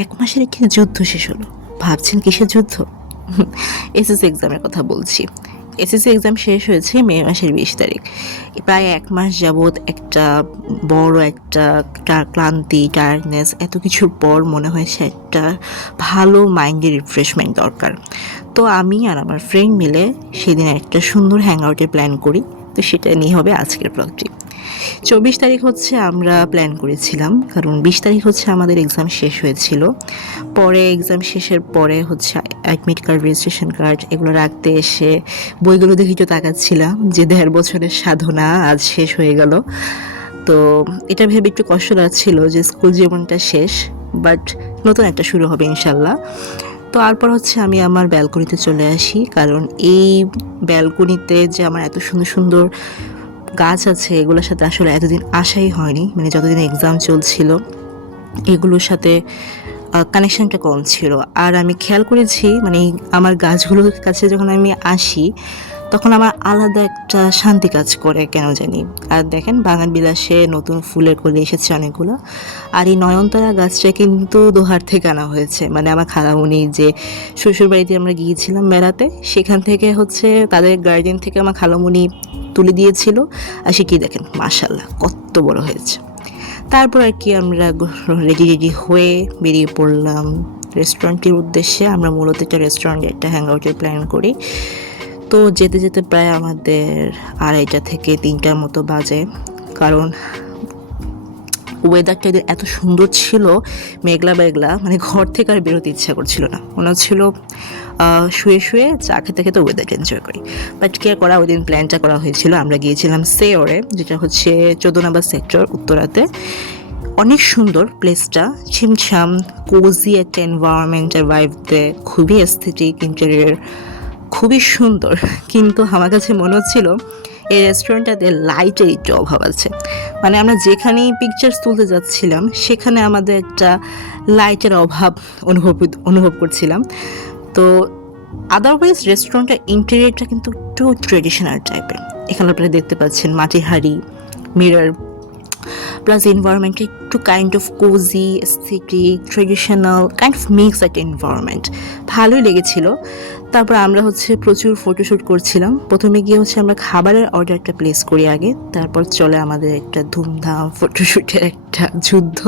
1 মাসের একটি যুদ্ধ শেষ হলো। ভাবছেন কিসের যুদ্ধ? এসএসসি এক্সামের কথা বলছি। এসএসসি এক্সাম শেষ হয়েছে মে মাসের 20 তারিখ। প্রায় 1 মাস যাবৎ একটা বড় একটা ক্লান্তি, টায়ার্ডনেস এত কিছুর পর মনে হয়েছে একটা ভালো মাইন্ডের রিফ্রেশমেন্ট দরকার। তো আমি আর আমার ফ্রেন্ড মিলে সেদিন একটা সুন্দর হ্যাংআউটের প্ল্যান করি। তো সেটা নিয়ে হবে আজকের ব্লগটি। 24 তারিখ হচ্ছে আমরা প্ল্যান করেছিলাম, কারণ 20 তারিখ হচ্ছে আমাদের এক্সাম শেষ হয়েছিল। পরে এক্সাম শেষের পরে হচ্ছে অ্যাডমিট কার্ড, রেজিস্ট্রেশন কার্ড এগুলো রাখতে এসে বইগুলো দেখে একটু তাকাচ্ছিলাম যে 1.5 বছরের সাধনা আজ শেষ হয়ে গেল। তো এটা ভেবে একটু কষ্ট লাগছিল যে স্কুল জীবনটা শেষ, বাট নতুন একটা শুরু হবে ইনশাল্লাহ। তো তারপর হচ্ছে আমি আমার ব্যালকনিতে চলে আসি, কারণ এই ব্যালকনিতে যে আমার এত সুন্দর সুন্দর গাছ আছে এগুলোর সাথে আসলে এতদিন আসাই হয়নি, মানে যতদিন এক্সাম চলছিল এগুলোর সাথে কানেকশানটা কম ছিল। আর আমি খেয়াল করেছি মানে আমার গাছগুলোর কাছে যখন আমি আসি তখন আমার আলাদা একটা শান্তি কাজ করে কেন জানি। আর দেখেন বাগান বিলাসে নতুন ফুলের কলি এসেছে অনেকগুলো। আর এই নয়নতারা গাছটা কিন্তু দোহার থেকে আনা হয়েছে, মানে আমার খালামণি যে শ্বশুরবাড়িতে আমরা গিয়েছিলাম বেড়াতে সেখান থেকে হচ্ছে তাদের গার্ডেন থেকে আমার খালামণি তুলে দিয়েছিল। আর সেটি দেখেন মাশাআল্লাহ কত বড় হয়েছে। তারপর আর কি আমরা রেডি হয়ে বেরিয়ে পড়লাম রেস্টুরেন্টের উদ্দেশ্যে। আমরা মূলত একটা রেস্টুরেন্টে একটা হ্যাংআউটের প্ল্যান করি। তো যেতে যেতে প্রায় আমাদের 2:30 থেকে 3টার মতো বাজে, কারণ ওয়েদারটা এত সুন্দর ছিল, মেঘলা মেঘলা, মানে ঘর থেকে আর বেরোতে ইচ্ছা করছিল না, মনে হচ্ছিল শুয়ে শুয়ে চা খেতে খেতে ওয়েদারটা এনজয় করি। বাট কে করা, ওই দিন প্ল্যানটা করা হয়েছিল, আমরা গিয়েছিলাম সেওরে, যেটা হচ্ছে 14 নম্বর সেক্টর উত্তরাতে। অনেক সুন্দর প্লেসটা, ছিমছাম কোজি একটা এনভায়রনমেন্টের ভাইব দেয়, খুবই এস্থেটিক, ইন্টেরিয়র খুবই সুন্দর। কিন্তু আমার কাছে মনে হচ্ছিল এই রেস্টুরেন্টটাতে লাইটের একটু অভাব আছে, মানে আমরা যেখানেই পিকচার্স তুলতে যাচ্ছিলাম সেখানে আমাদের একটা লাইটের অভাব অনুভব করছিলাম। তো আদারওয়াইজ রেস্টুরেন্টের ইন্টেরিয়রটা কিন্তু একটু ট্রেডিশনাল টাইপের। এখানে আপনারা দেখতে পাচ্ছেন মাটির হাঁড়ি, মিরর, প্লাস এনভায়রনমেন্টটা একটু kind of cosy, aesthetic, traditional kind of mix একটা এনভায়রনমেন্ট, ভালোই লেগেছিল। তারপর আমরা হচ্ছে প্রচুর ফটোশ্যুট করছিলাম। প্রথমে গিয়ে হচ্ছে আমরা খাবারের অর্ডারটা প্লেস করি আগে, তারপর চলে আমাদের একটা ধুমধাম ফটোশ্যুটের একটা যুদ্ধ।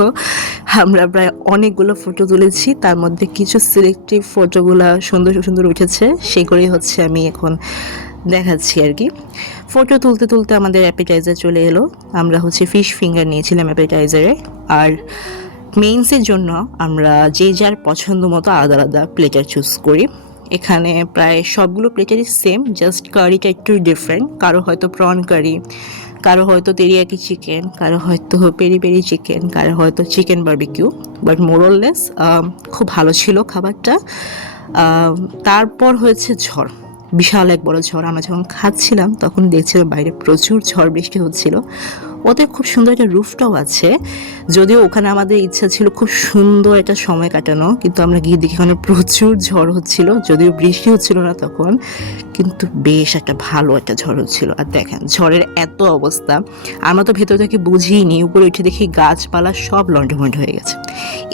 আমরা প্রায় অনেকগুলো ফটো তুলেছি, তার মধ্যে কিছু সিলেক্টিভ ফটোগুলো সুন্দর সুন্দর উঠেছে, সেগুলোই হচ্ছে আমি এখন দেখাচ্ছি আর কি। ফটো তুলতে তুলতে আমাদের অ্যাপেটাইজার চলে এলো। আমরা হচ্ছে ফিশ ফিঙ্গার নিয়েছিলাম অ্যাপেটাইজারে। আর মেইনসের জন্য আমরা যে যার পছন্দ মতো আলাদা আলাদা প্লেটার চুজ করি। এখানে প্রায় সবগুলো প্লেটারই সেম, জাস্ট কারিটা একটু ডিফারেন্ট। কারো হয়তো প্রন কারি, কারো হয়তো তেরিয়াকি চিকেন, কারো হয়তো পেরি পেরি চিকেন, কারো হয়তো চিকেন বারবিকিউ, বাট মোরলেস খুব ভালো ছিল খাবারটা। তারপর হয়েছে ঝড়, বিশাল এক বড় ঝড়। আমরা যখন খাচ্ছিলাম তখন দেখছিলাম বাইরে প্রচুর ঝড় বৃষ্টি হচ্ছিল। ওদের খুব সুন্দর একটা রুফটাও আছে, যদিও ওখানে আমাদের ইচ্ছা ছিল খুব সুন্দর একটা সময় কাটানো, কিন্তু আমরা গিয়ে দেখি ওখানে প্রচুর ঝড় হচ্ছিল, যদিও বৃষ্টি হচ্ছিল না তখন, কিন্তু বেশ একটা ভালো একটা ঝড় হচ্ছিল। আর দেখেন ঝড়ের এত অবস্থা, আমরা তো ভেতর থেকে বুঝিনি, উপরে উঠে দেখি গাছপালা সব লন্ডভন্ড হয়ে গেছে।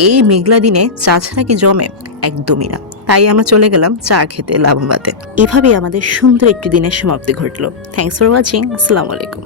এই মেঘলা দিনে চা ছাড়া কি জমে? একদমই না। তাই আমরা চলে গেলাম চা খেতে লাবণবাতে। এভাবেই আমাদের সুন্দর একটি দিনের সমাপ্তি ঘটলো। Thanks for watching. আসসালামু আলাইকুম।